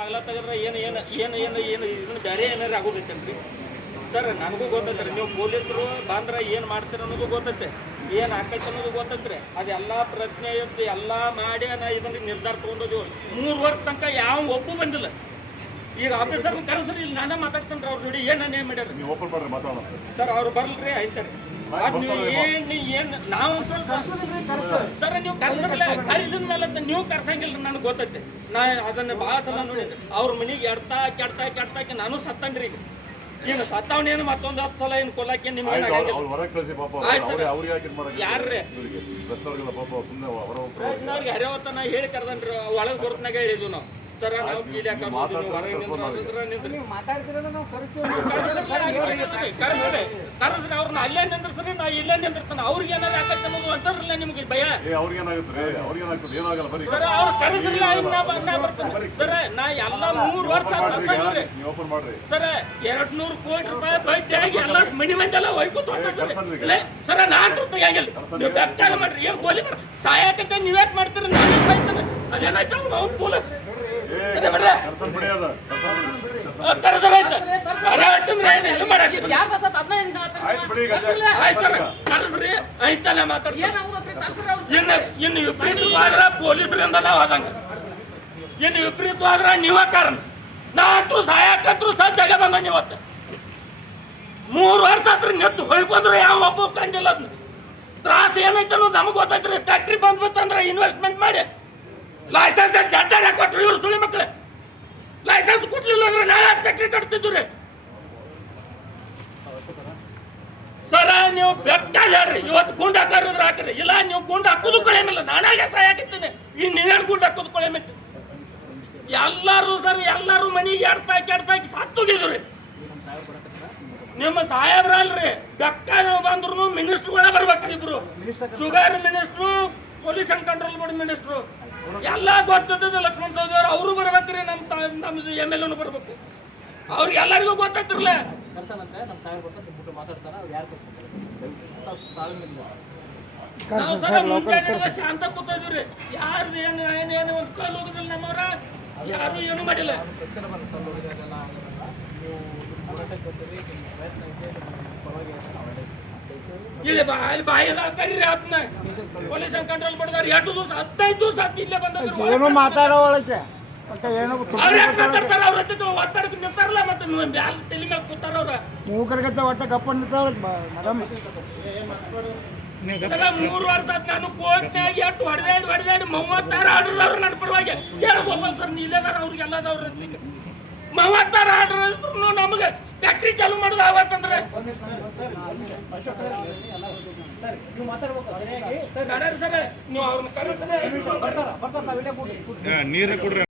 ಪಗಲ ತೆಗೆದ್ರೆ ಏನು ಏನು ಏನು ಏನು ಏನು ಇದನ್ನು ಬೇರೆ ಏನಾರು ಆಗೋದೈತೇನ್ರಿ ಸರ್? ನನಗೂ ಗೊತ್ತೈತ್ರಿ, ನೀವು ಪೊಲೀಸರು ಬಂದ್ರೆ ಏನು ಮಾಡ್ತೀರ ಅನ್ನೋದು ಗೊತ್ತೈತೆ, ಏನು ಆಕೈತೆ ಅನ್ನೋದು ಗೊತ್ತೈತ್ರಿ. ಅದೆಲ್ಲ ಪ್ರಜ್ಞೆ ಇದ್ದು ಎಲ್ಲ ಮಾಡಿ ನಾ ಇದನ್ನು ನಿರ್ಧಾರ ತೊಗೊಂಡಿದ್ದೀವಿ. 3 ವರ್ಷ ತನಕ ಯಾವ ಒಬ್ಬು ಬಂದಿಲ್ಲ. ಈಗ ಆಫೀಸರ್ ಕರೆಸ್ರಿ, ಇಲ್ಲಿ ನಾನೇ ಮಾತಾಡ್ತೇನೆ ಅವ್ರ ನೋಡಿ ಏನೇ ಮಾಡ್ಯಾರ ಸರ್. ಅವ್ರು ಬರ್ಲ್ರಿ ಆಯ್ತಾರೆ. ಏನು ನಾವು ಸರ್ ನೀವು ಕರ್ಸಲ್ಲ, ಕರೆಸಿದ ಮೇಲೆ ನೀವು ಕರ್ಸಂಗಿಲ್ಲ ನನಗೆ ಗೊತ್ತೈತೆ. ನಾ ಅದನ್ನ ಭಾಳ ಸಲ ನೋಡಿ ಅವ್ರ ಮನೆಗೆ ಕೆಡ್ತಾಕಿ ನಾನು ಸತ್ತನ್ರಿ. ಈಗ ಸತ್ತವನೇನು ಮತ್ತೊಂದು 10 ಸಲ ಏನು ಕೊಲ್ಲಕ್ಕೆ ನಿಮ್ಗೆ ಯಾರ್ರಿ ಹರಿವತ್ತ ನಾ ಹೇಳಿ ಕರ್ದನ್ರಿ, ಒಳಗೆ ಬರ್ತನಾಗ ಹೇಳಿದ್ವು ನಾವು ಸರ ನಾವು ಕೀಲಿ ಹಾಕೋದು ಹೊರಗೆ ಕರೆಸ್ರಿ ಅವ್ರನ್ನ ಅಲ್ಲೇ ನಿಂದ್ರಿಸ್ರಿ, ನಾ ಇಲ್ಲೇ ನಿಂದಿರ್ತಾನೆ. ಅವ್ರಿಗೆ ಏನಾದ್ರು ಆಕತ್ತೆ ಅನ್ನೋದು ಅಂತಾರಲ್ಲ ನಿಮ್ಗೆ ಭಯ ಸರ. ಅವ್ರು ಕರೆಸ್ರಿಲ್ಲ ನಾ ಬರ್ತಾನೆ ಸರ. ನಾ ಎಲ್ಲ 3 ವರ್ಷ ಸರ 200 ಕೋಟಿ ರೂಪಾಯಿ ಬಡ್ಡಿಯಾಗಿ ಎಲ್ಲ ಮನಿ ಮಂದೆಲ್ಲ ಒಯ್ಕೋತ ಸರ. ನಾನು ತೆಗಿಯಂಗಿಲ್ಲ, ನೀವು ಬೆಕ್ಕಾಲ ಮಾಡ್ರಿ, ಏನ್ ಗೋಲಿ ಮಾಡ್ರಿ ಸಾಯಕಂತ ನೀವೇಟ್ ಮಾಡ್ತೀರಿ, ನಾನು ಸಾಯ್ತಾನೆ. ಅದೇನಾಯ್ತು ಅವ್ನು ಪೊಲೀಸ್ ಇನ್ನು ವಿಪರೀತವಾದ್ರ ಪೊಲೀಸರಿಂದ ಹೋದಂಗ, ಇನ್ನು ವಿಪರೀತವಾದ್ರ ನೀವ ಕಾರಣ. ನಾ ಅಂತೂ ಸಾಯಕಂತ್ರು ಸಜ್ಜಾಗ ಬಂದ ಇವತ್ತು 3 ವರ್ಷ ಹತ್ರ ನೆತ್ತು ಹೊಯ್ಕೊಂಡ್ರು ಯಾವ ಒಬ್ಬ ಕಂಡಿಲ್ಲ. ಅದನ್ನ ತ್ರಾಸ ಏನೈತೆ ಅನ್ನೋದು ನಮಗೆ ಗೊತ್ತೈತ್ರಿ. ಫ್ಯಾಕ್ಟ್ರಿ ಬಂದ್ಬಿತ್ತಂದ್ರೆ ಇನ್ವೆಸ್ಟ್ಮೆಂಟ್ ಮಾಡಿ ಲೈಸೆನ್ಸ್ ಸೆಂಟರ್ ಕೊಟ್ರು ಇವ್ರು ಸುಳಿ ಮಕ್ಕಳು. ಲೈಸೆನ್ಸ್ ಕೊಡ್ಲಿಲ್ಲ ಅಂದ್ರೆ ನಾಳೆ ಫ್ಯಾಕ್ಟ್ರಿ ಕಟ್ತಿದ್ವಿ ರೀ ಸರ. ನೀವು ಬೆಕ್ಕಾಗಿ ಹೇಳ್ರಿ, ಇವತ್ತು ಗುಂಡು ಹಾಕಿದ್ರೆ ಹಾಕ್ರಿ, ಇಲ್ಲ ನೀವು ಗುಂಡು ಹಾಕೋದು ಕೊಳೆಮಿಲ್ಲ. ನಾನಾಗೆ ಸಹಾಯಕಿದ್ದೀನಿ, ಈ ನೀವೇನು ಗುಂಡು ಹಾಕೋದು ಕೊಳೆಮಿತ್ತು. ಎಲ್ಲರೂ ಸರ್ ಎಲ್ಲರೂ ಮನೆಗೆ ಎಡ್ತಾಕಿ ಸತ್ತೋಗಿದ್ರು ರೀ. ನಿಮ್ಮ ಸಾಹೇಬ್ರ ಅಲ್ರಿ, ಬೆಕ್ಕ ನಾವು ಬಂದ್ರು ಮಿನಿಸ್ಟ್ರುಗಳೇ ಬರ್ಬೇಕ್ರಿ. ಇಬ್ರು sugar minister, police and control board minister ಎಲ್ಲ ಗೊತ್ತದ. ಲಕ್ಷ್ಮಣ ಸವದಿ ಅವರು ಅವರು ಬರ್ಬೇಕ್ರಿ. ನಮ್ದು MLA ಬರ್ಬೇಕು. ಅವ್ರಿಗೆ ಎಲ್ಲರಿಗೂ ಗೊತ್ತಾಯ್ತಿರ್ಲ. ನಾವು ಸರ ಮುಂಜಾನೆ ಶಾಂತ ಕೂತಿದ್ವಿ. ಯಾರ್ದು ಏನು ಒಂದು ಕಾಲು ಹೋಗುದಿಲ್ಲ, ನಮ್ಮವ್ರ ಯಾರು ಏನು ಮಾಡಿಲ್ಲ. ಇಲ್ಲಿ ಬಾಯಿದ ಕರೀರಿ ಆತ್ನ ಪೊಲೀಸ್ ಕಂಟ್ರೋಲ್ ಮಾಡಿದಾರೆ. 2 ದಿವಸ 15 ದಿವಸ ಇಲ್ಲೇ ಬಂದಿದ್ರು. ಏನು ಮಾತಾಡೋಳಕ್ಕೆ ಮಾತಾಡ್ತಾರ. ಅವ್ರ ಒತ್ತಡಕ್ಕೆ ನಿಂತಾರಲ್ಲ, ಮತ್ತೆ ಬ್ಯಾಲ್ ತಲೆ ಮೇಲೆ ಕೂತಾರ. ಅವ್ರ ಮೂಕರ್ಗತ್ತೆ ಒಟ್ಟ ಗಪ್ಪ ನಿಂತಾಳ ಮೇಡಮ್. 3 ವರ್ಷ ನಾನು ಕೋರ್ಟ್ನಾಗ ಎಷ್ಟು ಹೊಡೆದಾಡಿ 36 ಆರ್ಡರ್ ಅವ್ರು ನನ್ನ ಪರವಾಗಿ ಕೇಳಗೋಪಲ್ ಸರ್. ನೀಲೇನಾರ ಅವ್ರಿಗೆ ಎಲ್ಲದವ್ರ 36 ಆರ್ಡರ್ ಇದ್ರು ನಮಗೆ ಫ್ಯಾಕ್ಟ್ರಿ ಚಾಲು ಮಾಡೋದು ಆವತ್ತಂದ್ರೆ ಸರ್. ನೀವು ಅವ್ರನ್ನ ಕರೆಸ್ರೆ ನೀರು ಕೊಡ್ರಿ.